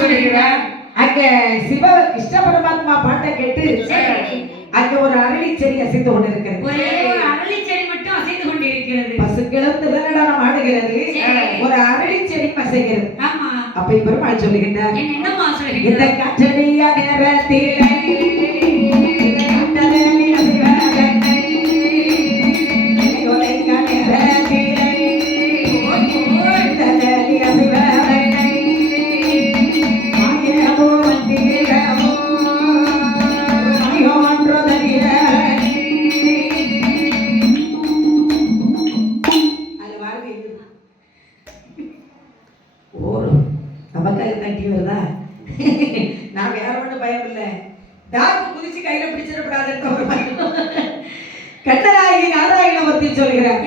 சொல்லுகிறேன். அங்க சிவ கிருஷ்ண பரமாத்மா பாட்டை கேட்டு அங்க ஒரு அரளி செடி அசைந்து கொண்டிருக்கிறது. ஒரே ஒரு அரளி செடி மட்டும் அசைந்து கொண்டிருக்கிறது. பசுக்களும் திருநடனம் ஆடுகிறது, ஒரு அரளி செடி அசைகிறது. ஆமா. அப்ப பெருமாள் சொல்லுகின்றார், என்னமா சொல்லுகிறீங்க? இந்த காற்றடிய நேரத்திலே நான் வேற ஒண்ணு பயம் இல்ல, டாக்கு குதிச்சு கையில பிடிச்சிடக்கூடாது. கட்டராகி நாராயணமூர்த்தி சொல்கிறார்,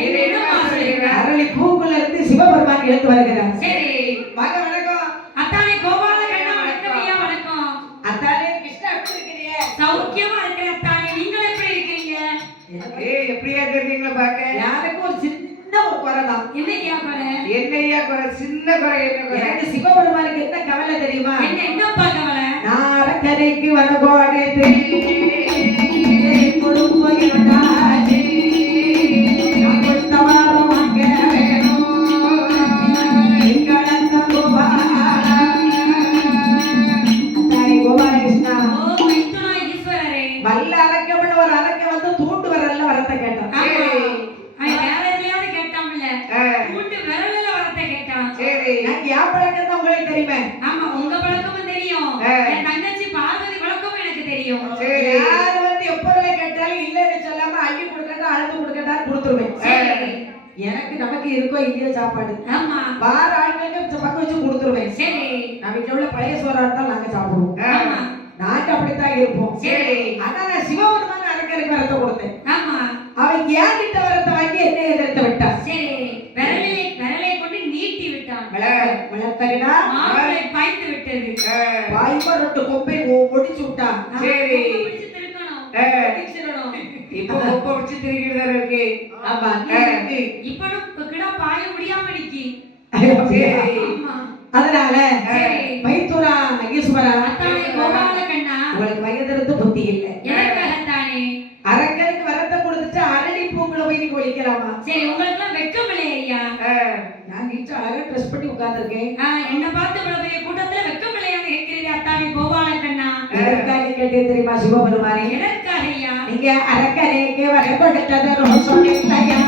அரளி பூக்குள்ள இருந்து சிவபெருமான் எழுந்து வருகிறார். சரி, வாங்க. வணக்கம் அத்தானே கோபால கண்ணா. வணக்கம் ஐயா. வணக்கம் அத்தானே. கிருஷ்ணா எப்படி இருக்கீங்க? சௌக்கியமா இருக்கிறேன் அத்தானே. நீங்கள் எப்படி இருக்கீங்க? எப்படியா இருக்கீங்களா பாக்க? எனக்கு ஒரு சின்ன ஒரு குறை தான். என்னையா குறை? என்னையா குறை? சின்ன குறை. என்ன குறை? எனக்கு சிவபெருமானுக்கு என்ன கவலை தெரியுமா? என்னப்பா கவலை? நாரக்கரைக்கு வரகோடு வல்ல அரக்கம்னு ஒரு அரக்க வந்து தூண்டு வரல வரத்தை கேட்டான். உங்களுக்கு தெரியுமே? ஆமா, உங்க பழக்கமும் தெரியும், என் தங்கச்சி பார்வதி பழக்கமும் எனக்கு தெரியும். யாரு வந்து எப்பொருளை கேட்டாலும் இல்லைன்னு சொல்லாம அள்ளி கொடுக்கட்டா அழுது கொடுக்கட்டா கொடுத்துருவேன். எனக்கு நமக்கு இருக்கோ இல்லையோ சாப்பாடு, ஆமா, வார ஆட்களுக்கு பக்கம் வச்சு கொடுத்துருவேன். சரி, நான் வீட்டுல உள்ள பழைய சோறா இருந்தாலும் நாங்க சாப்பிடுவோம். ஆமா, நாங்க அப்படித்தான் இருப்போம். சரி. ஆனா நான் சிவபெருமான அரக்கருக்கு வரத்தை கொடுத்தேன். ஆமா, அவன் ஏன்கிட்ட வரத்தை வாங்கி என்ன எதிர்த்து விட்டான். சரி, விரலை கொண்டு நீட்டி விட்டான். வளர்த்தா மார்பை பாய்த்து விட்டது. வாய்ப்பா ரெண்டு கொப்பை ஒடிச்சு விட்டான். சரி, திருக்கணும். இப்போ கொப்பை வச்சு திருக்கிறதா இருக்கு. ஆமா, இப்ப கிடா பாய முடியாம நிக்கி. அதனால மைத்துரா ஈஸ்வரா, அத்தானே கோபால கண்ணா, உங்களுக்கு வயதிருந்து புத்தி இல்லை. எனக்காகத்தானே அரக்கனுக்கு வரத்தை கொடுத்துட்டு அரளி பூக்குள்ள போய் நீங்க ஒழிக்கலாமா? சரி, உங்களுக்கு எல்லாம் வெக்கம் இல்லையா ஐயா? நான் வீட்டு அழகா ட்ரெஸ் பண்ணி உட்கார்ந்துருக்கேன். என்ன பார்த்து இவ்வளவு பெரிய கூட்டத்துல வெக்கம் இல்லையான்னு கேட்கிறீங்க அத்தானே கோபால கண்ணா. எதற்காக கேட்டேன் தெரியுமா சிவபெருமானே? எனக்காக ஐயா. நீங்க அரக்கனுக்கு வர கொடுத்தது ரோசம் இல்லையா?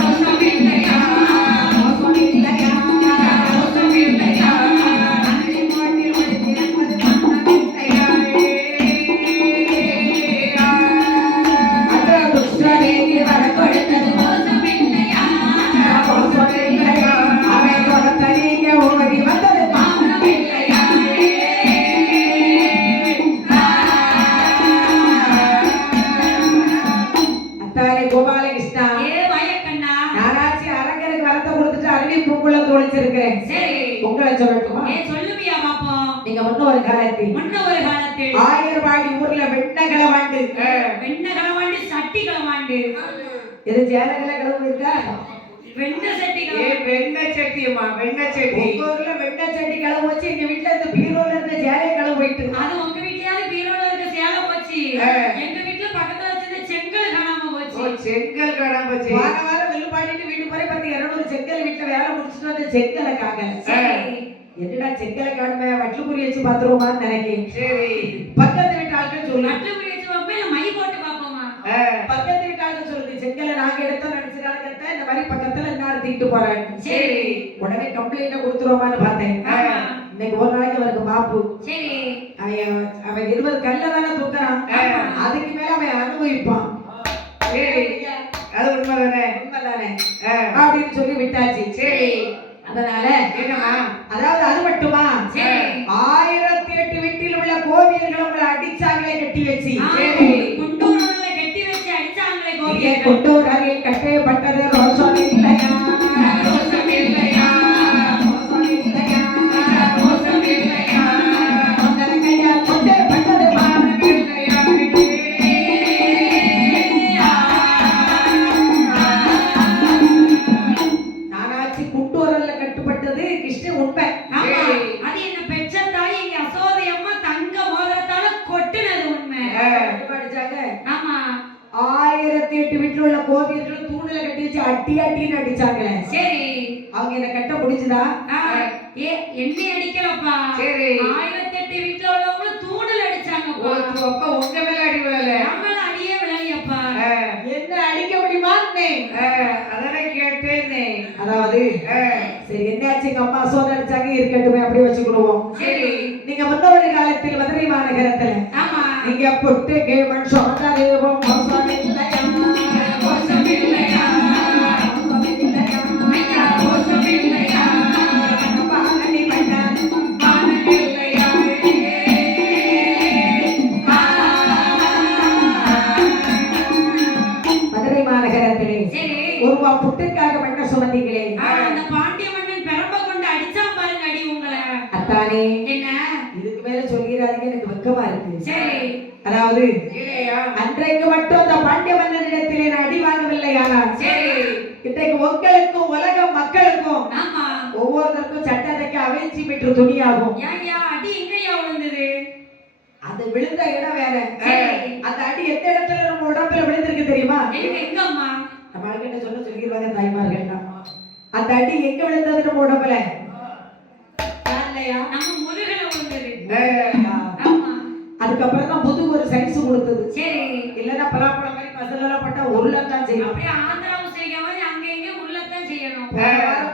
ரோசம் இல்லையா? ரோசம் இல்லையா? ரோசம் இல்லையா? உங்களை சொல்லட்டுமா? சொல்லுவியா பாப்போம். நீங்க முன்ன ஒரு காலத்தில் ஆயர்வாடி ஊர்ல வெண்ணகளவாண்டு சட்டி களவாண்டு இது ஜேலகள களவு இருக்கா? வெண்ண சட்டி வெண்ண சட்டியம்மா, வெண்ண சட்டி. உங்க ஊர்ல வெண்ண சட்டி களவு வச்சு எங்க வீட்டுல இந்த பீரோல இருந்த ஜேலை களவு போயிட்டு. அது உங்க வீட்லயாவது பீரோல இருக்க சேலை போச்சு, எங்க வீட்டுல பக்கத்துல வச்சிருந்த செங்கல் காணாம போச்சு. செங்கல் காணாம போச்சு. வாரம் வில்லுப்பாடிட்டு வீட்டு போய் 10-200 செங்கல் வீட்டுல வேலை முடிச்சுட்டு வந்து செங்கலை காக்க. என்னடா செங்கலை காணுமே, வட்டுக்குறி வச்சு பாத்துருவோமான்னு நினைக்கிறேன். சரி, பக்கத்து வீட்டு ஆட்கள் சொல்லு, வட்டுக்குறி வச்சு பாப்போம் இல்ல மை போட்டு பாப்போமா? பக்கத்து வீட்டு ஆட்கள் சொல்லுது, செங்கலை நாங்க எடுத்தோம் நினைச்சுக்காக இந்த மாதிரி பக்கத்துல எல்லாரும் தீட்டு போறாங்க. சரி, உடனே கம்ப்ளைண்ட கொடுத்துருவோமான்னு பார்த்தேன். இன்னைக்கு ஒரு நாளைக்கு அவருக்கு மாப்பு. சரி, அவன் 20 கல்ல தானே தூக்குறான், அதுக்கு மேல அவன் அனுபவிப்பான். சரி, அது உண்மைதானே? உண்மைதானே அப்படின்னு சொல்லி விட்டாச்சு. சரி, அதனால என்னமா, அதாவது அது மட்டுமா, 1008 வீட்டில் உள்ள கோவியர்கள் உங்களை அடிச்சாங்களே கட்டி வச்சு. குண்டூர்ல கட்டி வச்சு அடிச்சாங்களே கோவியர்கள். குண்டூரில் கட்டப்பட்டது ரோசம் இல்லையா? ரோசம் இல்லையா? ரோசம் இல்லையா? ரோசம் இல்லையா? அந்த கையா கொட்டப்பட்டது மானம் இல்லையா? நானாச்சு குண்டூரில் கட்டுப்பட்டது கிருஷ்ண உண்மை. அது என்ன பெற்ற தாய் பிடிச்சு அட்டி அட்டின்னு அடிச்சாங்களே சரி அவங்க என்ன கட்ட முடிச்சுதா? ஆ, என்னை அடிக்கலப்பா. சரி 1008 வீட்டுல உள்ளவங்களும் தூணல் அடிச்சாங்கப்பா. அப்ப உங்க மேல அடி விழல. நம்மள அடியே விளையப்பா. என்ன அடிக்க முடியுமா? அதானே கேட்டேனே. அதாவது சரி என்னாச்சு, எங்க அம்மா சோதனை அடிச்சாங்க, இருக்கட்டுமே அப்படியே வச்சுக்கிடுவோம். சரி நீங்க முன்னொரு காலத்தில் மதுரை மாநகரத்துல ஆமா நீங்க பொட்டு கேமன் சொன்னதேவம் மோசமில்லையா மோசமில்லையா ஐயா மோசமில்லையா பாலனி பண்ணான் மானமில்லையா மதுரை மாநகரத்திலே சரி ஒருவா புட்டுக்காக பண்ண சுமந்தீங்களே அந்த பாண்டிய மன்னன் பெரம்ப கொண்டு அடிச்சா பாருங்க அடி உங்களை. அத்தானே என்ன இதுக்கு மேல சொல்லிடாதீங்க, எனக்கு வெக்கமா இருக்கு. சரி அதாவது இல்லையா? அன்றைக்கு மட்டும் அந்த பாண்டிய மன்னனிடத்திலே நான் அடி வாங்கவில்லையா? சரி இன்றைக்கு உங்களுக்கும் உலக மக்களுக்கும் ஆமா ஒவ்வொருத்தருக்கும் சட்டத்தைக்கு அவிழ்ச்சி பெற்று துணியாகும். ஏன்யா அடி எங்கயா விழுந்தது? அது விழுந்த இடம் வேற. சரி. அந்த அடி எந்த இடத்துல நம்ம உடம்புல விழுந்திருக்கு தெரியுமா? எங்கம்மா? நம்ம ஆளுகிட்ட சொல்லிடுவாங்க தாய்மார்கள். அந்த அடி எங்க விழுந்தது நம்ம உடம்புல? இல்லையா? நம்ம முதுகுல விழுந்தது. ஆமா. அதுக்கப்புறம் தான் முதுகு ஒரு சைஸ் கொடுத்தது. சரி இல்லன்னா பலாப்பழம் மாதிரி மசாலா போட்டா உருளத்தான் செய்யும். அப்படியே ஆந்திராவும் செய்யாம அங்க இங்க உருளத்தான் செய்யணும்.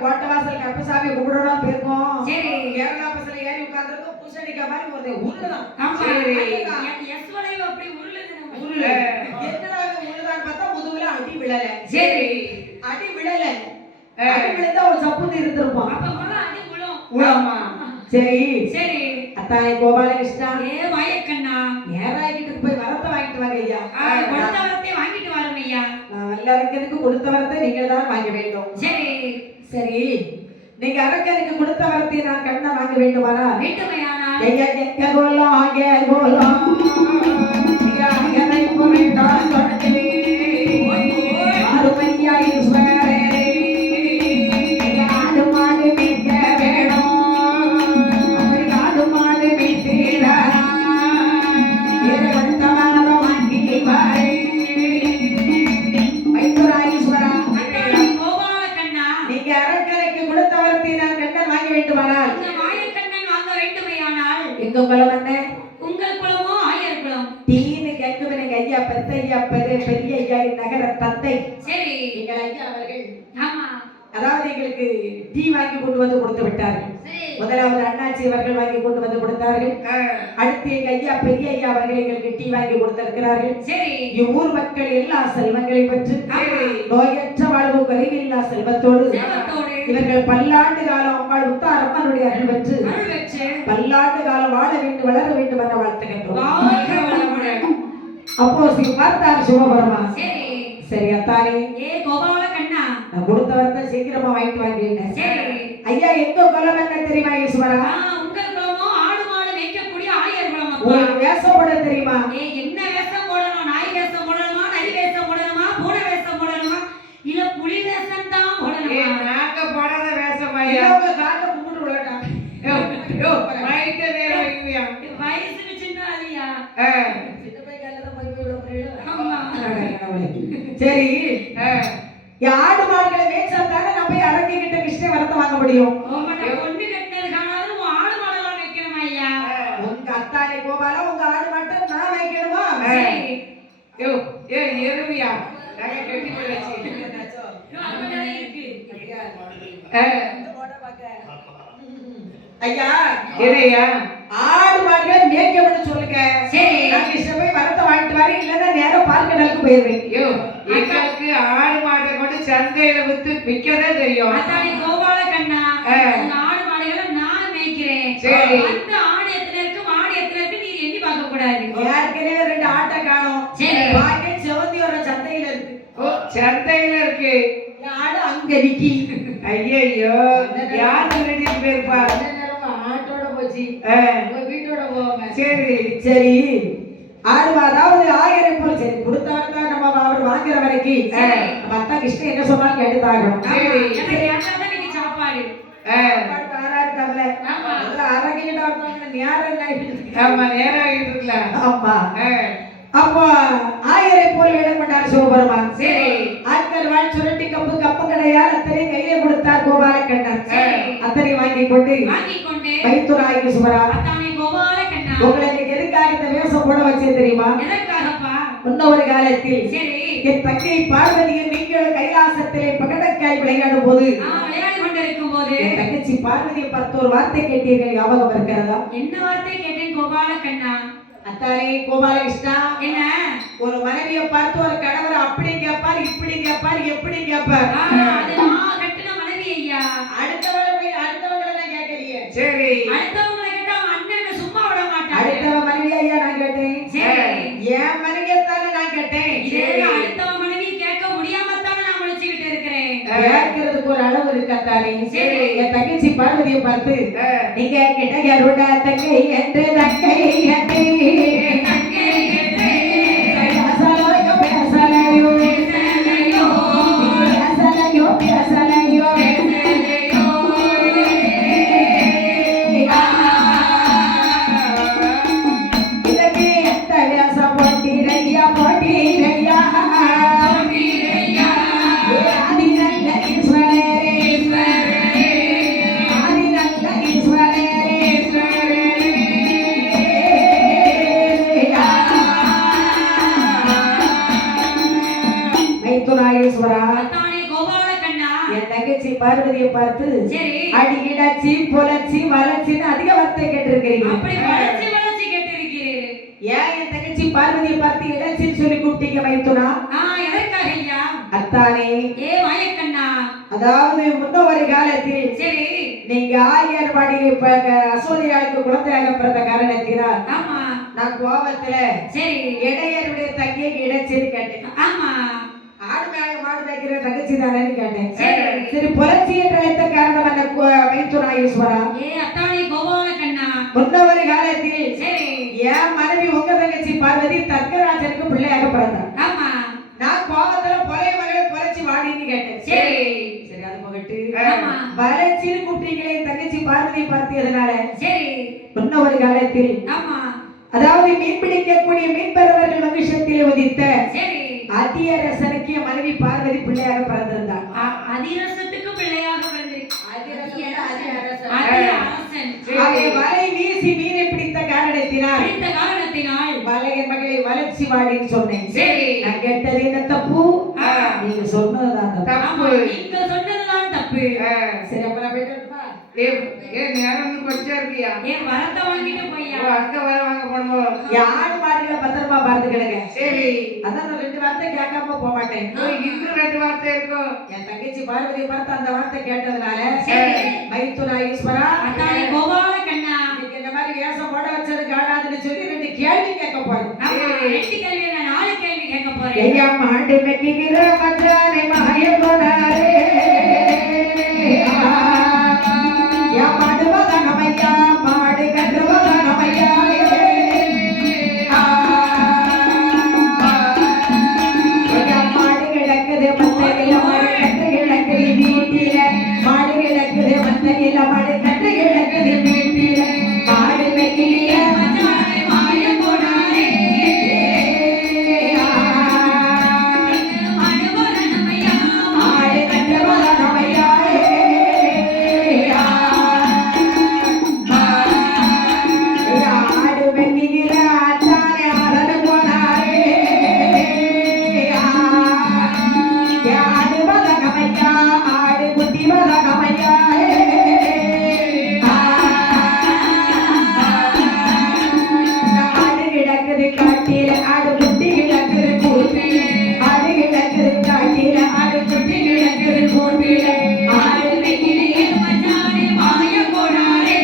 கோட்டை வாசல் கருப்பசாமி கும்பிடணும் போயிருக்கோம். சரி கேரளா பஸ்ல ஏறி உட்கார்ந்திருக்கோம், பூசணிக்காய் மாதிரி ஒரு உருளுதான். ஆமா சரி. எஸ் வளைவு அப்படி உருளுது நம்ம. உருளு. என்னடா இது உருளுதான்னு பார்த்தா முதுகுல அடி விழல. சரி அடி விழல. அடி விழுந்தா ஒரு சப்புன்னு இருந்திருப்போம். அப்ப கூட அடி விழும். உழாமா? சரி சரி அத்தாய் கோபாலகிருஷ்ணா, வாயக்கண்ணா நேராகிட்டு போய் வரத்தை வாங்கிட்டு வாங்க ஐயா. கொடுத்த வரத்தை வாங்கிட்டு வரோம் ஐயா. நான் எல்லாருக்கும் கொடுத்த வரத்தை நீங்க தான் வாங்க வேண்டும். சரி சரி நீங்க அரக்கனுக்கு கொடுத்த வரத்தை நான் கண்ணா வாங்க வேண்டுமானா? வேண்டுமையானால் ஐயா எங்க கோலம் அங்கே கோலம் ஐயா என்னை போயிட்டான் தொடர்ந்து ஆறுமையா ஈஸ்வரரே ஆடு மாடு மீட்க வேணும், ஆடு மாடு மீட்டீரா வாங்கி வாய் வைத்துரா ஈஸ்வரா. கோபாலக்கண்ணா நீங்க அரக்கனுக்கு கொடுத்த வரத்தை நான் கண்ணன் வாங்க வேண்டுமானால் இந்த வாயக்கண்ணன் வாங்க வேண்டுமையானால் எங்க குலம் என்ன? உங்கள் குலமோ ஆயர் குலம். டீன்னு கேட்குவேன் எங்க ஐயா பெத்தையா பெரிய ஐயா நகர தந்தை சரி எங்கள் ஐயா அவர்கள். ஆமா அதாவது எங்களுக்கு டீ வாங்கி கொண்டு வந்து கொடுத்து விட்டார்கள். சரி முதலாவது அண்ணாச்சி அவர்கள் வாங்கி கொண்டு வந்து கொடுத்தார்கள். அடுத்து எங்க ஐயா பெரிய ஐயா அவர்கள் எங்களுக்கு டீ வாங்கி கொடுத்திருக்கிறார்கள். சரி இவ்வூர் மக்கள் எல்லா செல்வங்களை பெற்று நோயற்ற வாழ்வு குறைவில்லா செல்வத்தோடு சேவத்தோடு இவர்கள் பல்லாண்டு காலம் அம்மாள் உத்தாரம்மனுடைய அருள் பெற்று அருள் பெற்று பல்லாண்டு காலம் வாழ வேண்டும் வளர வேண்டும் என்ற வாழ்த்துகின்றோம். வாழ்க வளமுடன். அப்போ ஸ்ரீ பார்த்தார் சிவபெருமா. சரி சரி அத்தானே கோபாலக்கண்ணா நான் கொடுத்த வரத்தை சீக்கிரமா வாங்கிட்டு வாங்கிட்டேன். சரி ஐயா எங்க குலம் என்ன தெரியுமா ஈஸ்வரா? உங்கள் குலமோ ஆடு மாடு மேய்க்கக்கூடிய ஆயர் குலம் அப்பா. உங்களுக்கு வேஷம் போட தெரியுமா? என்ன வேஷம் போடணும்? நாய் வேஷம் போடணுமா, நரி வேஷம் போடணுமா, பூனை வேஷம் போடணுமா, இல்ல புலி வேஷம் தான் போடணுமா? நாங்க போடாத வேஷம் ஐயா. ஐயா உங்க காட்ட கும்பிட்டு விடட்டா. ரைட்டு நேரம் வைக்குவியா? வயசுக்கு சின்ன ஆளியா? சின்ன பையன் கையில தான் போய் விட முடியும். ஆமா. சரி ஆடு மாடுகளை மேய்ச்சா தானே நம்ம போய் அரங்கிக்கிட்ட கிருஷ்ண வரத்தை வாங்க முடியும். உன்கிட்ட பொண்ணு கட்டினது காணாது உன் ஆடு மாடெல்லாம் வைக்கணுமா ஐயா? உங்க அத்தானே கோபாலா உங்க ஆடு மாட்டை நான் வைக்கணுமா? சரி. எருமையா நாங்க கட்டி போயாச்சு. இன்னும் அங்கதான் இருக்கு. ஐயா ஏனையா ஆடு மாடுகளை மேய்க்கணும்னு சொல்லுங்க. சரி. நான் கிருஷ்ண போய் வரத்தை வாங்கிட்டு வரேன், இல்லைன்னா நேரம் பார்க்க நடக்கு போயிருவேன். எங்களுக்கு ஆடு மாட்டை கொண்டு சந்தையில வித்து விற்கதே தெரியும். அத்தானே கோபாலக்கண்ணா, உங்க ஆடு மாடுகளை நான் மேய்க்கிறேன். சரி. அந்த ஆடு எத்தனை இருக்கு, மாடு எத்தனை இருக்கு நீ எண்ணி பார்க்க கூடாது. ஏற்கனவே 2 ஆட்டை காணோம். சரி. பாக்கி செவந்தியோட சந்தையில இருக்கு. ஓ சந்தையில இருக்கு. என் ஆடு அங்க நிக்கி. ஐயோ யார் ரெடி பேர்ப்பா? ஆட்டோட போச்சு, வீட்டோட போவாங்க. சரி சரி ஆடு அதாவது ஆயிரை போல் சரி கொடுத்தவர்தான் நம்ம அவர் வாங்குற வரைக்கும் நம்ம அத்தா கிருஷ்ணன் என்ன சொன்னாலும் கேட்டுதாகணும். சரி. எனக்கு கேட்டாதான் நீங்க சாப்பாடு. ஆமா. ஆமா நேரம் ஆகிட்டு இருக்கலாம். ஆமா அப்போ ஆயிரை போல் இடம் கொண்டார் சிவபெருமான். சரி. ஆட்கள் வாழ் சுரட்டிக்க கப்பு கப்பு கடையால் அத்தனை கையில கொடுத்தார் கோபாலக்கண்ணன். சரி. அத்தனை வாங்கி கொண்டு வாங்கிக் கொண்டு மைத்துராகி சுபரா அத்தானே கோபாலக்கண்ணா உங்களுக்கு எதுக்காக இந்த வேஷம் போட வச்சே தெரியுமா? எதற்காகப்பா? முன்னொரு காலத்தில் சரி. என் தங்கை பார்வதியின் நீங்கள் கைலாசத்திலே பகடக்காய் விளையாடும் போது விளையாடி கொண்டிருக்கும் போது என் தங்கச்சி பார்வதியை பார்த்து ஒரு வார்த்தை கேட்டீர்கள், ஞாபகம் இருக்கிறதா? என்ன வார்த்தை கேட்டேன் கோபாலக்கண்ணா? அத்தானே கோபாலகிருஷ்ணா, என்ன? ஒரு மனைவியை பார்த்து ஒரு கணவர் அப்படி கேட்பார், இப்படி கேட்பார், எப்படி கேட்பார்? அது நான் கட்டின மனைவி ஐயா. அடுத்தவங்களை நான் கேட்கலையே. சரி. அடுத்தவங்களை கேட்டா அவன் அண்ணன் சும்மா விட மாட்டான். அடுத்தவ மனைவி ஐயா நான் கேட்டேன். சரி. என் மனைவியத்தானே நான் கேட்டேன். இதே அடுத்தவ மனைவி கேட்க முடியாம தானே நான் முடிச்சுக்கிட்டு இருக்கிறேன். கேட்கறதுக்கு ஒரு அளவு இருக்காத்தானே. சரி. என் தங்கச்சி பார்வதியை பார்த்து நீங்க கிட்ட கருட தங்கை என்று தங்கை என்று தங்கை என்று பேசலையோ பேசலையோ பேசலையோ பேசலையோ பேசலையோ பேசலையோ. இதற்கு எந்த வேஷம் போட்டீரையா போட்டீரையா போட்டீரையா. ஆதி நல்ல ஈஸ்வரரே ஈஸ்வரரே ஆதி நல்ல ஈஸ்வரரே மைத்துராயேஸ்வரா அத்தானே கோபாலக்கண்ணா. என் தங்கச்சி பார்வதியை பார்த்து சரி. அடிகிடாச்சி பொலச்சி வளர்ச்சின்னு அதிக வார்த்தை கேட்டிருக்கிறீங்க. அப்படி வளைச்சு வளைச்சு கேட்டிருக்கிறீர். ஏன் என் தங்கச்சி பார்வதியை பார்த்து இடைச்சின்னு சொல்லி கூப்பிட்டீங்க மைத்துனா? எதற்காக ஐயா? அத்தானே ஏ மாயக்கண்ணா. அதாவது முன்னொரு காலத்தில் சரி. நீங்க ஆயர்வாடியில் அசோதியாளுக்கு குழந்தையாக பிறந்த காரணத்தினால் ஆமா. நான் கோபத்துல சரி. இடையருடைய தங்கியை இடைச்சின்னு கேட்டேன். ஆமா. ஆடு மேய மாடு மேய்க்கிற தங்கச்சி தானேன்னு கேட்டேன். சரி. சரி புரட்சி என்று அழைத்த காரணம் அந்த மைத்துராயேஸ்வரா ஏ அத்தானே கோபாலக்கண்ணா. முன்னொரு காலத்தில் சரி. என் மனைவி உங்க தங்கச்சி பார்வதி தர்க்கராஜனுக்கு பிள்ளையாக பிறந்தார். ஆமா. நான் கோபத்துல பொலைய மகளை புரட்சி வாடின்னு கேட்டேன். சரி. சரி அது போகட்டு ஆமா. வறட்சின்னு கூப்பிட்டீங்களே என் தங்கச்சி பார்வதியை பார்த்து எதனால? சரி. முன்னொரு காலத்தில் ஆமா. அதாவது மீன் பிடிக்கக்கூடிய மீன்பறவர்கள் வம்சத்திலே உதித்த சரி. அதியரசனுக்கு என் மனைவி பார்வதி பிள்ளையாக பிறந்திருந்தார். அதிரசத்துக்கு பிள்ளையாக பிறந்திருக்கு. அதியரசன். அதிரசன். அதை வலை வீசி மீனை பிடித்த காரணத்தினால் இந்த காரணத்தினால் வலையின் மகளை வளர்ச்சி வாடின்னு சொன்னேன். சரி. நான் கேட்டது என்ன தப்பு? நீங்க சொன்னதுதான் தப்பு. ஆமா, நீங்க சொன்னதுதான் தப்பு. சரி அப்ப நான் போயிட்டு வரட்டுமா? ஏன் நேரம் கொஞ்சம் இருக்கியா? ஏன் வரத்தை வாங்கிட்டு போய்யா? அங்க வர வாங்க போனோம். என் ஆடு மாடுகளை பத்திரமா பார்த்துக்கிடுங்க. சரி. அதான் நான் 2 வார்த்தை கேட்காம போக மாட்டேன். இன்னும் 2 வார்த்தை இருக்கும். என் தங்கச்சி பார்வதியை பார்த்து அந்த வார்த்தை கேட்டதுனால சரி. மைத்துராயேஸ்வரா அத்தானே கோபாலக்கண்ணா. இன்னைக்கு இந்த மாதிரி வேஷம் போட வச்சது காணாதுன்னு சொல்லி 2 கேள்வி கேட்க போறேன். ஆமா, 2 கேள்வி இல்ல, 4 கேள்வி கேட்க போறேன். ஐயா மாண்டு மெக்கிற மச்சானை மாய போனாரே யா மாடு வதனமையா மாடு கன்று வதனமையா ஐயா மாடு கிடக்குது மத்தையில மாடு கன்று கிடக்குது வீட்டில மாடு கிடக்குது மத்தையில மாடு கன்று கிடக்குது வீட்டில மாடு மெக்கிற மச்சானை மாய போனாரே. மடுவரனமையா. மாடு கன்று வதனமையா ஆடு வெங்கிற ஆச்சாரே ஆடன போனாரே ஆடு வதனமையா ஆடு குட்டி வதனமையா ஆடு கிடக்குது காட்டில ஆடு குட்டி கிடக்குது கூட்டில ஆடு கிடக்குது காட்டில ஆடு குட்டி கிடக்குது கூட்டில ஆடு வெங்கிற மச்சானை மாய போனாரே.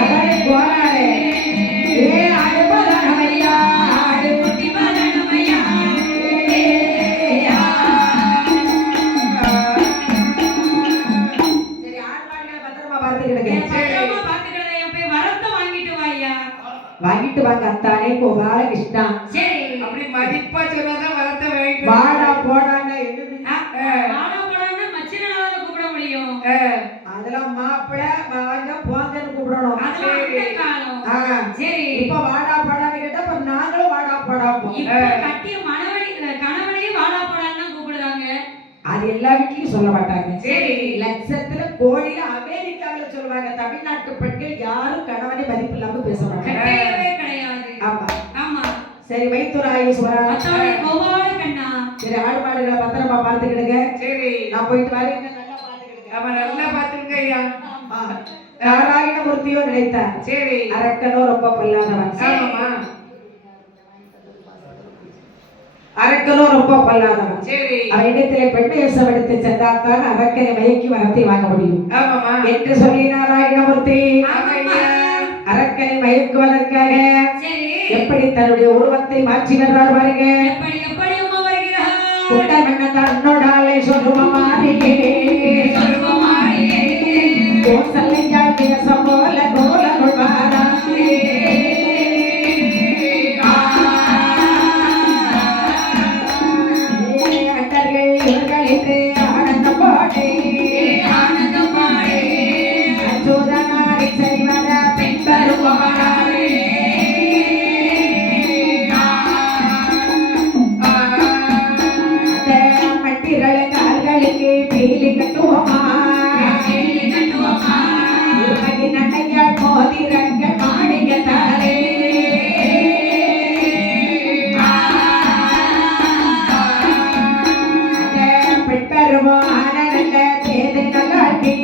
ஆடு போனாரே ஏ ஆடு வதனமையா ஆடு குட்டி வதனமையா. சரி ஆடு மாடுகளை பத்திரமா பார்த்துக்கிடுங்க. பத்திரமா பாத்துக்கிறதை என் போய் வரத்தை வாங்கிட்டு வாய்யா. வாங்கிட்டு வாங்க அத்தானே கோபாலகிருஷ்ணா. சரி. அப்படி மதிப்பா சொன்னாதான் வரத்தை வாங்கிட்டு வாடா போடான்னு எழுதி ஆனா போடாம மச்சினால கூப்பிட முடியும். அதெல்லாம் மாப்பிள வாங்க போங்கன்னு கூப்பிடணும். அதெல்லாம் அந்த காலம். ஆ, சரி. இப்ப வாடா போடான்னு கேட்டா இப்ப நாங்களும் வாடா போடா இப்ப கட்டிய கணவனையும் வாடா போடான்னு தான் கூப்பிடுறாங்க. அது எல்லா வீட்லயும் சொல்ல மாட்டாங்க. சரி. லட்சத்துல கோடியில அமெரிக்காவில சொல்லுவாங்க தமிழ்நாட்டு பெண்கள் யாரும் கணவனை மதிப்பு இல்லாம பேச மாட்டாங்க. கிடையவே கிடையாது. ஆமா ஆமா. சரி வைத்துராயேஸ்வரா. அத்தாடி கோபால கண்ணா. சரி ஆடு மாடுகளை பத்திரமா பார்த்துக்கிடுங்க. சரி. நான் போயிட்டு வரேன். நல்லா பார்த்துக்கிடுங்க. அவன் நல்லா பாத்துங்க ஐயா. நாராயணமூர்த்தியோ நினைத்தார். சரி. அரக்கனோ ரொம்ப பொல்லாதவன். ஆமாமா. அரக்கனோ ரொம்ப பொல்லாதவன். சரி. அவன் இடத்திலே பெண் வேஷம் எடுத்து சென்றால்தான் அரக்கனை மயக்கி வரத்தை வாங்க முடியும் ஆமாமா என்று சொல்லி நாராயணமூர்த்தி அரக்கனை மயக்குவதற்காக எப்படி தன்னுடைய உருவத்தை மாற்றி வர்றார் பாருங்க. குட்ட மன்ன தன்னோடாலே சொல்லுவமாரியே கோசல்லையா தேசம் போல கோல கொள்வாராயே அண்டர்கள் இவர்களுக்கு ஆனந்த பாடே அச்சோதனாரை சரிவர பெண் பெறுவாரே மட்டிகளை கால்களுக்கு பீலி கட்டுவோமா நடையாள் மோதிரங்க மாணிக தாரே பெண்பருவோம் ஆனந்த சேதை நல்லாட்டி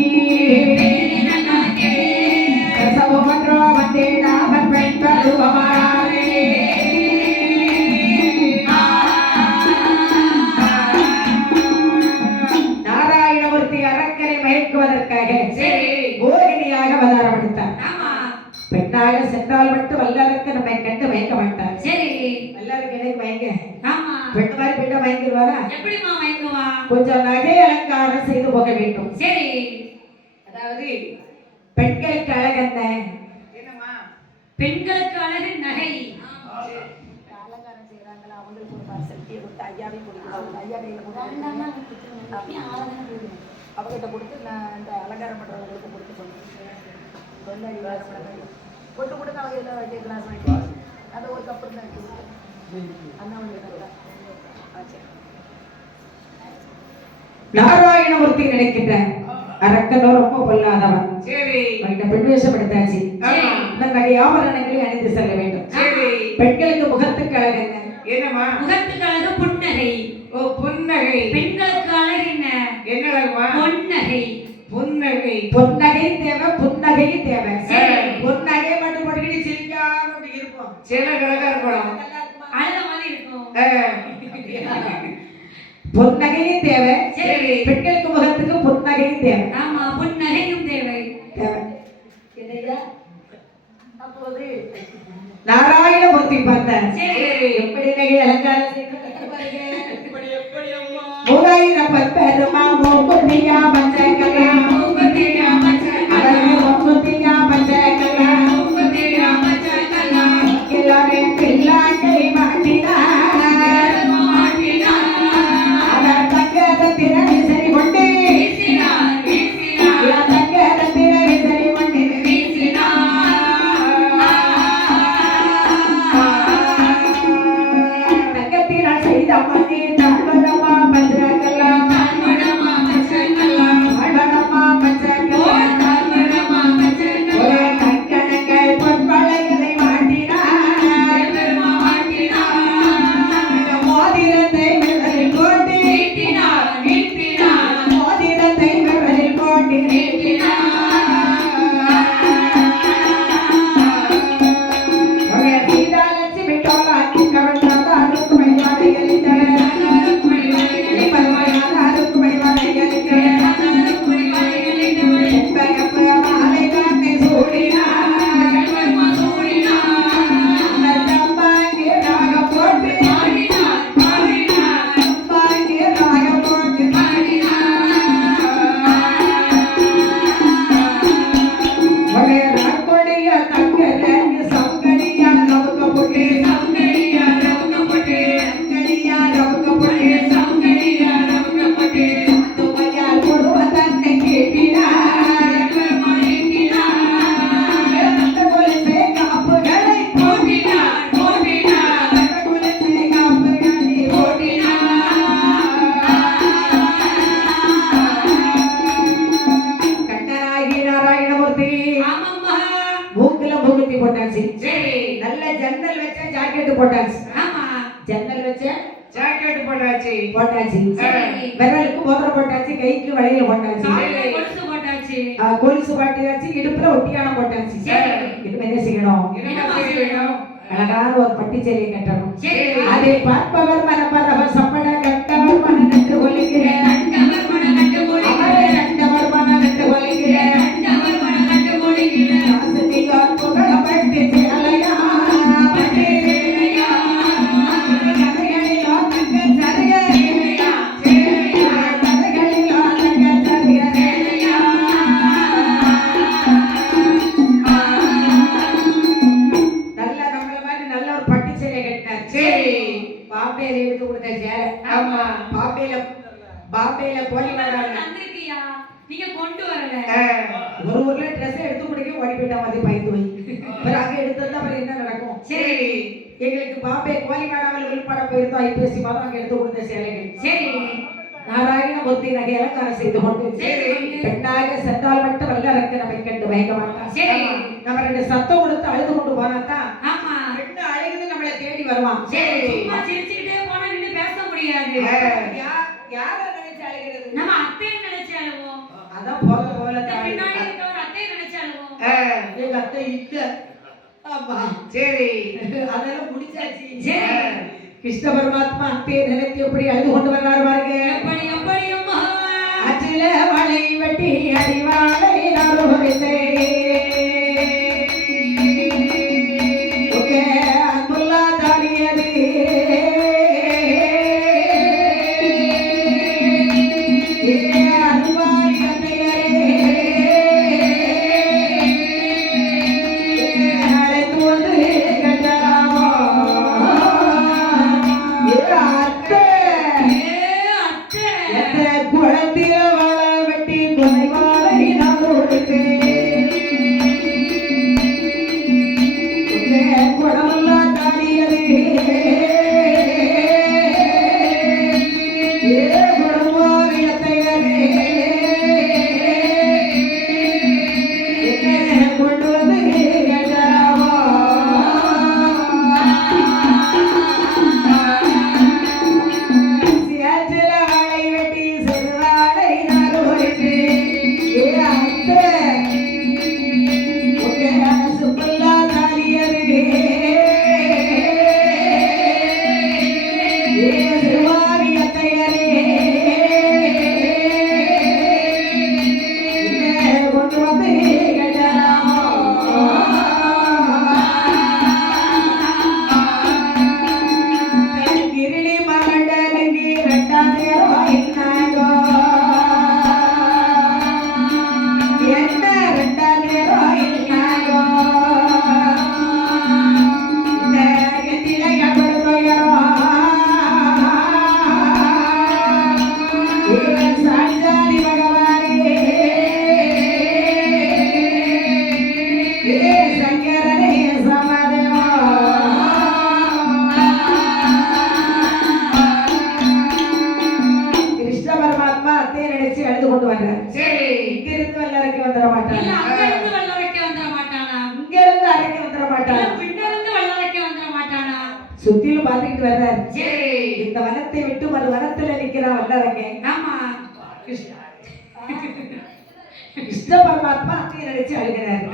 ஒன்றோ வந்தேடாமல் பெண் பருவமாரே நாராயணமூர்த்தி அரக்கனை மயக்குவதற்காக மோகினியாக அவதாரம் எடுத்தார். பெண்ணாக சென்றால் மட்டும் வல்லரக்க நம்மை கண்டு மயக்க மாட்டார். வல்லரக்க எனக்கு மயங்க பெண் மாதிரி பெண்ணை மயங்கிடுவாரா? கொஞ்சம் நகை அலங்காரம் செய்து போக வேண்டும். அதாவது பெண்களுக்கு அழகென்ன? பெண்களுக்கு அழகு நகை. அலங்காரம் செய்யறாங்களா அவங்களுக்கு ஒரு சக்தியை கொடுத்து ஐயாவை கொடுக்கணும். ஐயா கையில அவகிட்ட கொடுத்து நான் இந்த அலங்காரம் பண்றவங்களுக்கு கொடுத்து சொன்னேன். கொட்டு கொடுத்து அவங்க எல்லாம் கிளாஸ் வாங்கி அதை ஒரு கப்பு தான் நாராயணமூர்த்தி நினைக்கின்ற அரக்கனோ ரொம்ப பொல்லாதவன். பெண் வேஷம் எடுத்தாச்சு. நகை ஆபரணங்களை அணிந்து செல்ல வேண்டும். பெண்களுக்கு முகத்துக்கு அழகு என்ன? என்னமா முகத்துக்கு அழகு புன்னகை. ஓ புன்னகை. பெண்களுக்கு அழகு என்ன? என்ன அழகுமா? பொன்னகை. புன்னகை. பொன்னகை தேவை, புன்னகை தேவை. பொன்னகை மட்டும் போட்டுக்கிட்டு சிரிக்காம அப்படி இருப்போம். சில கழகா இருக்கணும். அழக மாதிரி இருக்கும். பொன்னகையும் தேவை. பெண்களுக்கு முகத்துக்கு புன்னகையும் தேவை. ஆமா புன்னகையும் தேவை. அப்போது நாராயணமூர்த்தி பார்த்தார். எப்படி நகை அலங்காரம் மூவாயிரம் பெருமா மூக்குத்தியா பஞ்சகலா மூக்குத்தியா பஞ்சகலா கிலோரே பிள்ளாக்கை மாட்டினார். அவர் தங்கரத்தின விசரி கொண்டு தங்கரத்தின விசரி கொண்டு தங்கத்தின பூகுத்தி போட்டாச்சு சரி நல்ல ஜன்னல் வச்ச ஜாக்கெட் போட்டாச்சு ஆமா ஜன்னல் வச்ச ஜாக்கெட் போட்டாச்சு போட்டாச்சு சரி. விரலுக்கு மோதிரம் போட்டாச்சு கைக்கு வளையல் போட்டாச்சு காலையில கொலுசு போட்டாச்சு கொலுசு பாட்டியாச்சு இடுப்புல ஒட்டியானம் போட்டாச்சு சரி. இனிமே என்ன செய்யணும் என்ன செய்யணும் அழகான ஒரு பட்டுச்சேரியை கட்டணும் சரி. அதை பார்ப்பவர் மனப்பரவ சப்பட கட்டவர் மன நட்டு கொள்ளுகிறேன் கண்டவர் மனம் கண்டு அவரை மொழிகிறேன். கண்டவர் மன நட்டு கொள்ளுகிறேன் கண்டவர் மனம் கண்டு மொழிகிறேன். ஆசையார் புகழ பட்டு சேலையா பட்டு சேலையா, கதைகளிலோ தங்க சருகை சேலையா, சேலையா, கதைகளிலோ தங்க சருகை சேலையா. நல்ல நம்மள மாதிரி நல்ல ஒரு பட்டுச்சேலை கட்டினார் சரி பாம்பேல எடுத்து கொடுத்த சேலை ஆமா பாம்பேல போலி வராங்க தந்திருக்கியா? நீங்க கொண்டு வரல. ஒரு ஊர்ல ட்ரெஸ் எடுத்து கொடுக்க ஓடி போயிட்டா மாதிரி பயந்து போய் அப்புறம் அங்க எடுத்தா அப்புறம் என்ன நடக்கும் சரி எங்களுக்கு பாம்பே கோலி மாடாமல் விழுப்பாட போயிருந்தோம் ஐப்பசி மாதம் அங்க எடுத்து கொடுத்த சேலைகள் சரி. நாராயண மூர்த்தி நகை அலங்காரம் செய்து கொண்டு சரி. பெண்ணாக சென்றால் மட்டும் வல்லரக்க நம்மை கண்டு பயக்க மாட்டான் சரி. நம்ம ரெண்டு சத்தம் கொடுத்து அழுது கொண்டு போனாதான் ஆமா. பெண்ணு அழுகுது நம்மளை தேடி வருவான் சரி. சும்மா சிரிச்சுக்கிட்டே போனா நின்னு பேச முடியாது. யார நினைச்சு அழுகிறது நம்ம அத்தையை நினைச்சு அழுவோம். அதான் போக போல இந்த தாழ் பின்னாடி இருக்கவர் அத்தையை நினைச்சு அழுவோம். எங்க அத்தை இல்ல ஆமா சரி அதெல்லாம் முடிச்சாச்சு சரி. கிருஷ்ண பரமாத்மா அத்தையை நினைத்து எப்படி அழுது கொண்டு வர்றாரு பாருங்க எப்படி எப்படி அம்மா? அச்சில வளை வெட்டி அடிவாளை அனுபவித்தே ஓகே அன்புல்லா தாடியது அன்பாரி அத்தையரே அழைத்து வந்து கட்டலாமோ அத்தை அத்தை. குளத்தில வாழ வெட்டி கொலை வாழை நான் கொடுத்தேன் குடமெல்லாம் தாடியது கொண்டு வந்து கேட்டாவா சியாச்சில வாழை வெட்டி செல்வாழை நான் கொடுத்தேன் அத்தை உங்க சுப்பல்லா தாடியது சிறுவாரி அத்தையரே கொண்டு வந்து கேட்டாராமோ கிருளி மண்டலங்கி ரெண்டாம் நேரம் என்னாகோ என்ன ரெண்டாம் நேரம் என்னாகோ இந்த எத்தில எப்படுதோயரோ சாஞ்சாதி பகவானே சங்கரனே சமதேவா கிருஷ்ண பரமாத்மா அத்தையை நினைச்சு அழுது கொண்டு வர்றார் சரி இங்க இருந்து வல்லறைக்கு வந்துட இல்ல மாட்டான் அங்க இருந்து வல்லரைக்கு வந்துட மாட்டானா? இங்க இருந்து அறைக்கு வந்துட இல்ல மாட்டான் பின்ன இருந்து வல்லரைக்கு வந்துட மாட்டானா? சுத்திலும் பார்த்துக்கிட்டு வர்றார் சரி இந்த வனத்தை விட்டு மறு வனத்துல நிக்கிறான் வல்லறைங்க ஆமா. கிருஷ்ண பரமாத்மா அத்தையை நினைச்சு அழுகிறார்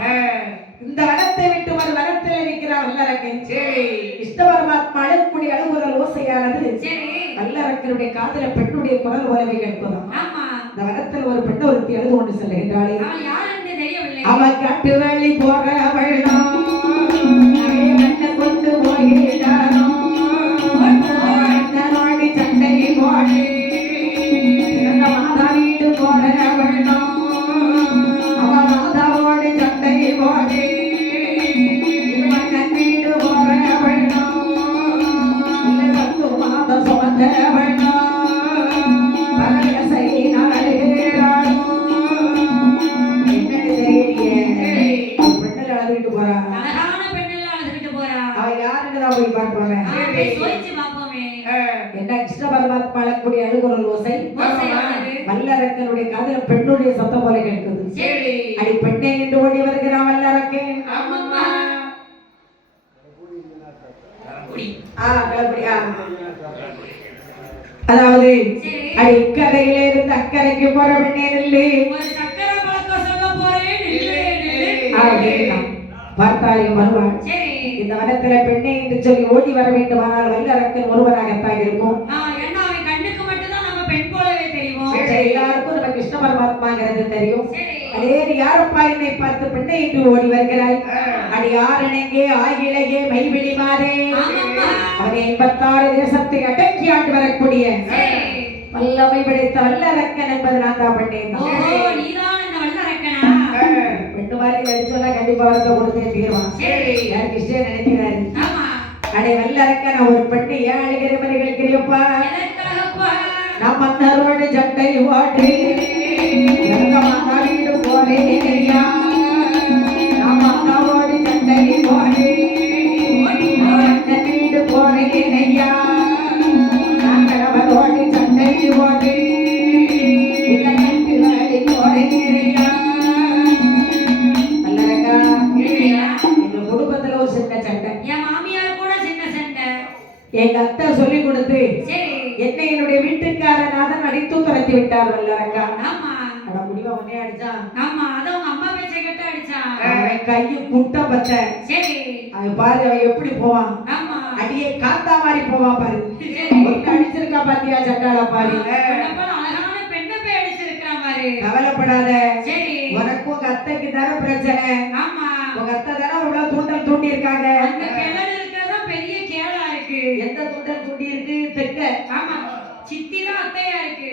இந்த வனத்தை விட்டு மறு வனத்துல நிக்கிறான் வல்லறைங்க சரி கிருஷ்ண பரமாத்மா அழுகக்கூடிய அழுகுரல் ஓசையானது சரி. வல்லரக்கனுடைய காதல பெண்ணுடைய குரல் போலவே கேட்கிறோம் ஆமா. இந்த வனத்தில் ஒரு பெண்ணு ஒருத்தி அழுது கொண்டு செல்கின்றாளே அவன் யாருன்னு தெரியவில்லை. அவ காட்டு வழி போற அவள்தான் கண்ணை கொண்டு போகிறானோ நாடி சண்டை போடு மாதா வீடு போற அவள்தான் அவ மாதாவோடு சண்டை போடு மன்னன் வீடு போற அவள்தான் இல்லை பத்து மாதம் சுமந்த அவள்தான் பரகசை நாடுகிறானோ என்னன்னு தெரியலையே பெண்ணில் அழுதுகிட்டு போறா அழகான பெண்ணெல்லாம் அழுதுகிட்டு போறா. அவ யாருன்னு தான் போய் பார்ப்போமே போய் சோதிச்சு பார்ப்போமே. என்ன கிருஷ்ண பரமாத்மா அழக்கூடிய அழுகுரல் ஓசை ஓசையானது. வல்லரக்கனுடைய காதல பெண்ணுடைய சத்தம் போல கேட்குது சரி அடி பெண்ணை என்று ஓடி வருகிறான் வல்லரக்கன் ஆமாம்மா. கிளப்படி அதாவது சரி. அடி இக்கரையில இருந்து அக்கறைக்கு போற பெண்ணே நில்லு ஒரு சக்கரை பழக்கம் சொல்ல போறேன் நில்லு, நில்லு. அப்படின்னா பார்த்தாலும் வருவாள். சரி. இந்த வனத்துல பெண்ணை என்று சொல்லி ஓடி வர வேண்டுமானால் வல்லரக்கன் ஒருவராகத்தான் இருக்கும். ஏன்னா அவன் கண்ணுக்கு மட்டும்தான் நம்ம பெண் போலவே தெரியும். எல்லாருக்கும் நம்ம கிருஷ்ண பரமாத்மாங்கிறது தெரியும். சரி. அதே யாரப்பா என்னை பார்த்து பெண்ணை என்று ஓடி வருகிறாய்? அடி யாரனெங்கே ஆகிழையே மைவிழி மாதே ஆமாம்மா. அவனை 86 தேசத்தை அடக்கி ஆண்டு வரக்கூடிய சரி. வல்லமை படைத்த வல்லரக்கன் என்பது நான் தான் பண்ணேன். ஓஹோ, நீதான் இந்த வல்லரக்கனா? பெண்ணு மாதிரி நடிச்சோன்னா கண்டிப்பா வரத்தை கொடுத்தே தீர்வான். சரி. யாருக்கு இஷ்டம் நினைக்கிறாரு? ஆமா. அடே வல்லரக்கன் ஒரு பெண்ணு ஏன் அழுகிற மணிகள் கிரியப்பா? எதற்காகப்பா? நான் மன்னரோடு சட்டை ஓட்டு வீடு போறேன் ஐயா. நான் மன்னரோடு சட்டை ஓட்டு வீடு போறேன் ஐயா. நான் கணவரோடு சட்டை ஓட்டு போறேன் ஐயா. வல்லரக்கா, எங்க குடும்பத்துல ஒரு சின்ன சண்டை. என் மாமியார் கூட சின்ன சண்டை. எங்க அத்தை சொல்லி கொடுத்து சரி. என்னை என்னுடைய வீட்டுக்காரனாதான் அடித்து துரத்தி விட்டார் வல்லரக்கா. ஆமா. அட முடிவா உடனே அடிச்சான். ஆமா, அத உங்க அம்மா பேச்சை கேட்டு அடிச்சான். அவன் கையும் குட்ட பச்ச. சரி. அவன் பாரு அவன் எப்படி போவான். ஆமா. அடியே காத்தா மாதிரி போவான் பாரு. ஒரு அடிச்சிருக்கா பாத்தியா சண்டால பாரு. அப்ப அழகான பெண்ணை போய் அடிச்சிருக்கா பாரு. கவலைப்படாத. சரி. உனக்கு உங்க அத்தைக்கு தானே பிரச்சனை. ஆமா. உங்க அத்தை தானே இவ்வளவு தூண்டல் தூண்டி இருக்காங்க. அந்த கிணறு இருக்கிறதா பெரிய கேளா இருக்கு. எந்த தூண்டல் தூண்டி இருக்கு? தெக்க. ஆமா. சித்தி தான் அத்தையா இருக்கு.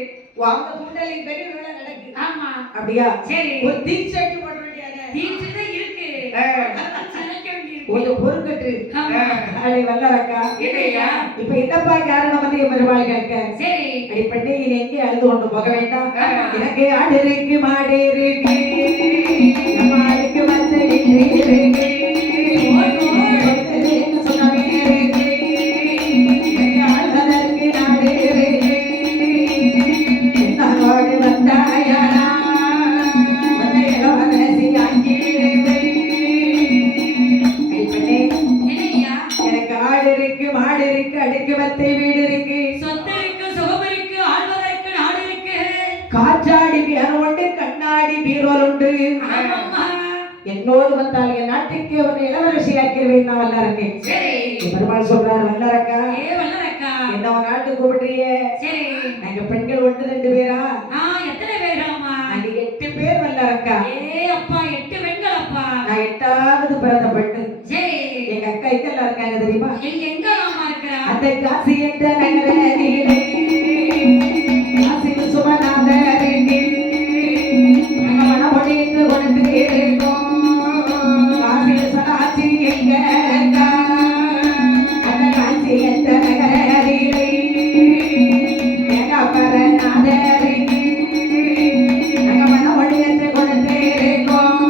அவங்க தூண்டலின் பெரிய வேலை நடக்குது. ஆமா. அப்படியா? சரி. ஒரு தீச்சட்டி போட வேண்டியது. தீர்ச்சுதான் இருக்கு. சிலைக்க வேண்டியிருக்கு. ஒரு பொறுக்கட்டு. ஆமா. அடே வல்லரக்கா. என்னய்யா? இப்ப என்னப்பா காரணம் வந்து பெருமாள் கேட்க? சரி. அடிப்பட்டே இது எங்கே அழுது கொண்டு போக வேண்டாம். எனக்கு ஆடு இருக்கு மாடு இருக்கு மாடுக்கு வந்து இருக்கு சுகமே இருக்கு எனக்கு ஆள்வதற்கு நாடு இருக்கு என்னோடு வந்தாயா எனக்கு ஆடு இருக்கு மாடு இருக்கு அடுக்கு வத்தை வீடு இருக்கு சொத்து இருக்கு, சுகம் இருக்கு, ஆள்வதற்கு நாடு இருக்கு. காற்றாடி பியானோ உண்டு கண்ணாடி பீரோல் உண்டு. ஆமாம்மா. என்னோடு வந்தால் என் நாட்டுக்கு ஒரு இளவரசி ஆக்கிடுவேன் நான் வல்லரக்கேன். சரி. பெருமாள் சொல்றாரு வல்லரக்கா வல்லரக்கா. என்ன ஒரு நாட்டு கூப்பிடுறிய? சரி. நாங்க பெண்கள் 1 2 பேரா? எத்தனை பேர்களம்மா? நாங்க 8 பேர் வல்லரக்கா. அப்பா 8 பெண்கள் அப்பா. நான் 8வது பிறந்த பெண்ணு. சரி. எங்க அக்கா இதெல்லாம் இருக்காங்க தெரியுமா? எங்க அம்மா இருக்கிறா? அந்த காசி என்ற நகரிலே காசி சுபநாதருக்கு நாங்க மனமொழிந்து கொண்டு இருக்கோம். காசி சராட்சி எங்க அக்கா அந்த காசி என்ற நகரிலே மேகபரநாதருக்கு நாங்க மனமொழிந்து கொண்டு இருக்கோம்.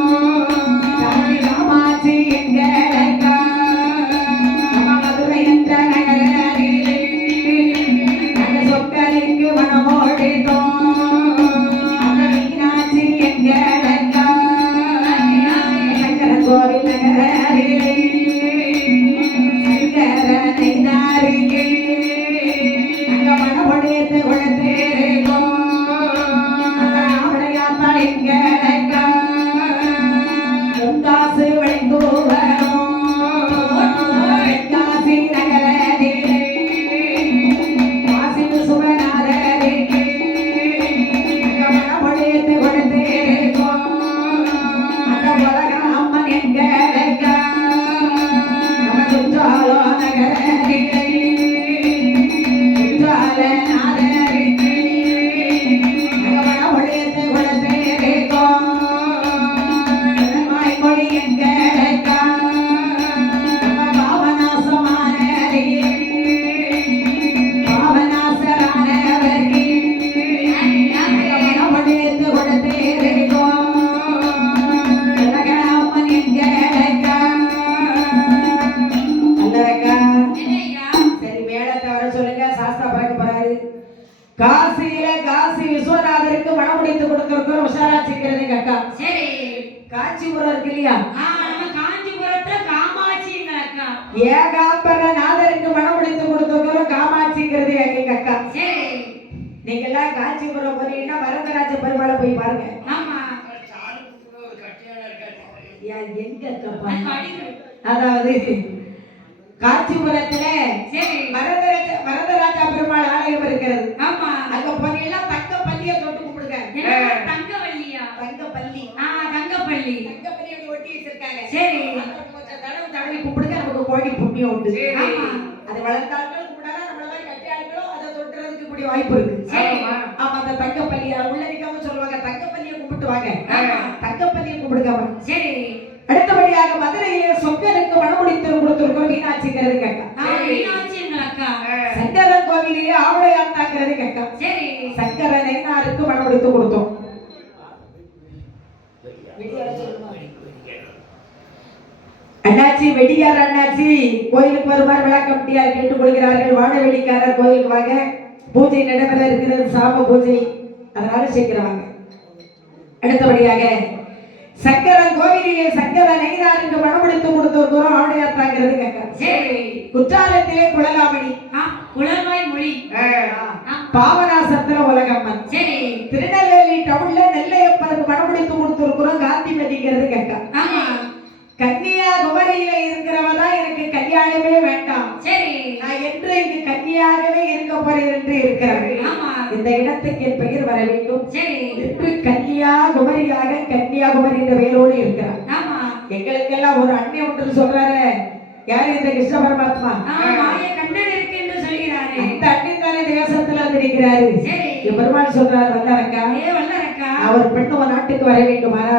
காசி காமாட்சி எங்க அக்கா நம்ம மதுரை என்ற நகரிலே நாங்க சொற்கரைக்கு மனமோடித்தோம். அந்த மீனாட்சி எங்க அக்கா சங்கர கோவில் நகரிலே சங்கரனை தாரிக்கு நாங்க மனமொழிந்து கொண்டு இருக்கோம். அந்த ஆவடையாத்தா எங்க அக்கா காசு வளைந்து வரும் காசி நகரிலே காசி சுபநாதருக்கு நாங்க மனமொழிந்து கொண்டு இருக்கோம். அந்த உலக அம்மன் எங்க அக்கா நம்ம குற்றாலோ நகரிலே குற்றால நாதருக்கு நாங்க மனமொழிந்து கொண்டு இருக்கோம். மொழி எங்க அக்கா நம்ம பாவநாசமானவருக்கு பாவநாசரானவருக்கு நாங்க மனமொழிந்து கொண்டு இருக்கோம். உலக அம்மன் எங்க அக்கா வல்லரக்கா. என்னய்யா? சரி மேளத்தை வர சொல்லுங்க. சாஸ்தா பறக்க போறாரு. காசியில காசி விஸ்வநாதருக்கு மனமுடித்து கொடுக்கறதுக்கு உஷாராச்சிக்கிறது எங்க அக்கா. சரி. காஞ்சிபுரம் இருக்கு இல்லையா? நம்ம காஞ்சிபுரத்துல காமாட்சி அக்கா. ஏகாம்பர நாதருக்கு மனமுடித்து அப்படிங்கிறது எங்க அக்கா. சரி. நீங்க எல்லாம் காஞ்சிபுரம் போனீங்கன்னா வரதராஜ பெருமாளை போய் பாருங்க. ஆமா. எங்க அக்கா அது பாருங்க. அடிகள். அதாவது காஞ்சிபுரத்துல சரி. வரதராஜா பெருமாள் ஆலயம் இருக்கிறது. ஆமா. அங்க போனீங்கன்னா தங்க பள்ளியை தொட்டு கும்பிடுங்க. என்ன தங்கவல்லியா? தங்க பள்ளி. தங்கப்பள்ளி. தங்க பள்ளியை ஒட்டி வச்சிருக்காங்க. சரி. கொஞ்சம் தடவி கும்பிடுங்க, நமக்கு கோடி புண்ணியம் உண்டு. ஆமா. அது வளர்ந்தாலும் கும்பிடலாம், நம்மள மாதிரி கட்டியாளுங்களும் அதை தொட்டுறதுக்கு கூடிய வாய்ப்பு இருக்கு. சரி. ஆமா, அந்த தங்க பள்ளியை உள்ள நிக்காம சொல்லுவாங்க, தங்க பள்ளியை கும்பிட்டு வாங்க. ஆமா. தங்க பள்ளியை கும்பிடுங்க. சரி. அடுத்தபடியாக மதுரையிலே சொக்கனுக்கு மணமுடித்து கொடுத்திருக்கோம் மீனாட்சிங்கிறது கேட்கா. மீனாட்சி எங்கள் அக்கா. சங்கரன் கோவிலே ஆவடையாத்தாங்கிறது கேட்கா. சரி. சங்கரன் என்னாருக்கு மணமுடித்து கொடுத்தோம். அண்ணாச்சி வெடியார் அண்ணாச்சி கோயிலுக்கு வருமாறு விழா கமிட்டியார் கேட்டுக்கொள்கிறார்கள். வாழ வெடிக்காரர் கோயிலுக்கு வாங்க, பூஜை நடைபெற இருக்கிறது, சாம பூஜை, அதனால சீக்கிரம் வாங்க. அடுத்தபடியாக சங்கரன் கோவிலிலே சங்கரன் ஐயனாருக்கு மணமுடித்து கொடுத்திருக்கிறோம் ஆவடையாத்தாங்கிறது கேட்கா. சரி. குற்றாலத்திலே குழலாமணி, குழல்வாய் மொழி, பாவனாசத்துல உலகம்மன். சரி. திருநெல்வேலி டவுன்ல நெல்லையப்பனுக்கு மணமுடித்து கொடுத்திருக்கிறோம் காந்திமதிங்கிறது கேட்கா. ஆமா. கன்னியாகுமரியில இருக்கிறவதான் எனக்கு கல்யாணமே வேண்டாம், சரி, நான் என்று இங்கு கன்னியாகவே இருக்க போறேன் என்று இருக்கிறார்கள். ஆமா. இந்த இடத்துக்கு என் பெயர் வர வேண்டும். சரி. என்று கன்னியாகுமரியாக கன்னியாகுமரி என்ற பெயரோடு இருக்கிறார். ஆமா. எங்களுக்கெல்லாம் ஒரு அண்ணன் ஒன்று சொல்றாரு, யாரு இந்த கிருஷ்ண பரமாத்மா, மாய கண்ணன் இருக்கு என்று சொல்கிறாரு. அந்த அண்ணன் தானே தேசத்துல வந்து நிற்கிறாரு. சரி. பெருமாள் சொல்றாரு, வல்லரக்கா, வல்லரக்கா, அவர் பெண்ணு நாட்டுக்கு வர வேண்டுமானா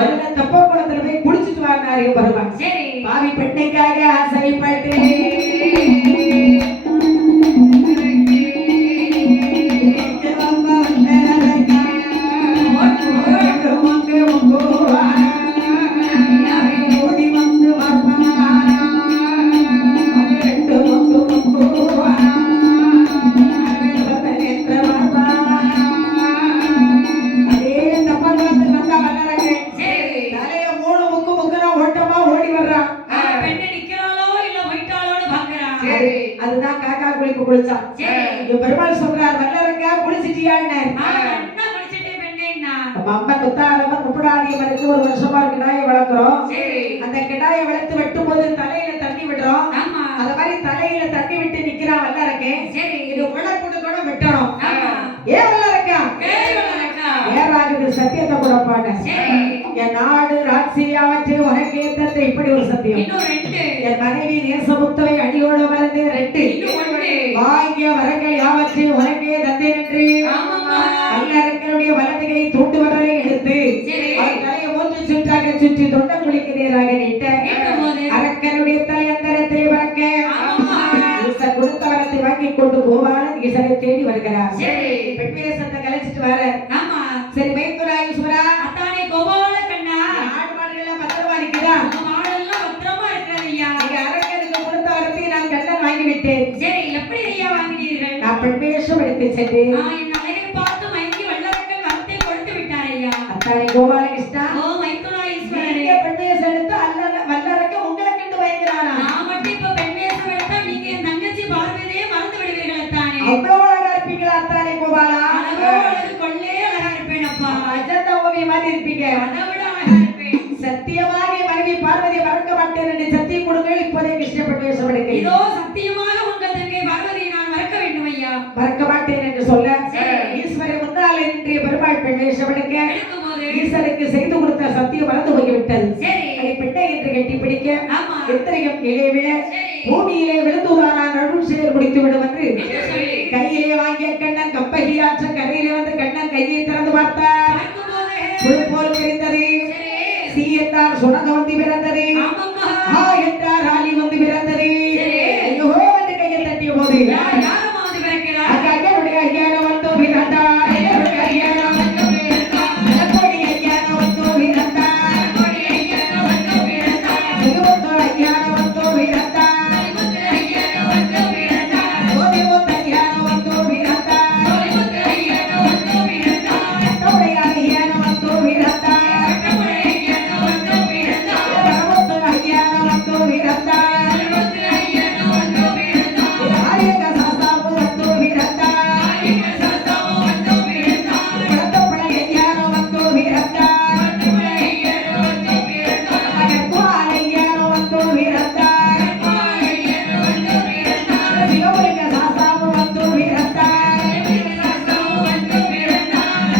ஒரு தப்போ குளத்துல போய் குளிச்சுட்டு வாங்கினாரு பெருமாள். சரி. பாவி பெண்ணுக்காக ஆசைப்பட்டு அதுதான் காக்கா குளிப்பு குளிச்சான். பெருமாள் சொல்றார், வல்லரக்கா குளிச்சிட்டியான்னு. அம்மன் முத்தாரம்மன் முப்படாதியம்மனுக்கு ஒரு வருஷமா கிடாயை வளர்க்கிறோம். அந்த கிடாயை வளர்த்து வெட்டும் போது தலையில தண்ணி விடுறோம். அத மாதிரி தலையில தண்ணி விட்டு நிக்கிறான் வல்லரக்கே. இது உழக்கூட கூட வெட்டணும். ஏன் வல்லரக்கா? ஏறாகுது சத்தியத்தை கூட பாட. என் நாடு ராட்சியாவற்று உனக்கு ஏற்ற இப்படி ஒரு சத்தியம். என் மனைவி நேசமுத்தவை அடியோடு மறந்து 2 வாங்கிய வரங்கள் யாவற்று உனக்கே தந்தை நன்றி. வல்லரக்கனுடைய வலதுகை தூண்டு வரலை எடுத்து அவர் தலையை 3 சுற்றாக சுற்றி தொண்டை குளிக்கு நேராக நீட்ட அரக்கனுடைய தலையந்தரத்தை வளர்க்க ஈசன் கொடுத்த வரத்தை வாங்கி கொண்டு கோபாலன் ஈசனை தேடி வருகிறார். பெண் வேஷத்தை கலைச்சிட்டு வர. சரி, மைத்துராயீஸ்வரா, அத்தானே கோபால கண்ணா, ஆடு மாடுகள் பத்திரமா இருக்குதா? மாடெல்லாம் பத்திரமா இருக்கிறதையா. நீங்க அரக்கனுக்கு கொடுத்த வரத்தை நான் கண்ணன் வாங்கிவிட்டேன். சரி, எப்படி ஐயா வாங்கினீர்கள்? நான் பெண் வேஷம் எடுத்து சென்றேன். என் அழகை பார்த்து மயங்கி வல்லரக்கன் வரத்தை கொடுத்து விட்டார் ஐயா. அத்தானே கோபாலகிருஷ்ணா, ஓ மைத்துராயீஸ்வரரே, பெண் வேஷம் எடுத்து வல்லரக்கன் உங்களை கண்டு பயங்கரானா? நான் மட்டும் இப்ப பெண் வேஷம் எடுத்தா நீங்க என் தங்கச்சி பார்வதியே மறந்து விடுவீர்கள் அத்தானே. அவ்வளவு அழகா இருப்பீங்களா அத்தானே கோபாலா? கொள்ளே அழகா இருப்பேன் அப்பா. அஜந்தா ஓவியம் மாதிரி இருப்பீங்க. அதை விட அழகா இருப்பேன். சத்தியமாக மனைவி பார்வதியை மறக்க மாட்டேன் என்று சத்தியம் கொடுங்கள். இப்போதே கிருஷ்ண பெண் வேஷம் எடுக்க. இதோ சத்தியமாக உங்கள் தங்கை பார்வதியை நான் மறக்க வேண்டும் ஐயா. மறக்க மாட்டேன் என்று சொல்ல ஈஸ்வரன் முன்னாலே நின்று பெருமாள் பெண் வேஷம் எடுக்க ஈஸ்வருக்கு செய்து கொடுத்த சத்தியம் மறந்து போய்விட்டது. அதை பெண்ணை என்று கட்டி பிடிக்க எத்தனையும் கீழே விழ பூமியிலே விழுந்துதான் நடுவு சேர் முடித்து விடும் என்று கையிலே வாங்கிய கண்ணன் கப்பகியாற்ற கரையிலே வந்து கண்ணன் கையை திறந்து பார்த்தார். போல் தெரிந்தது சீயத்தார் சுணங்க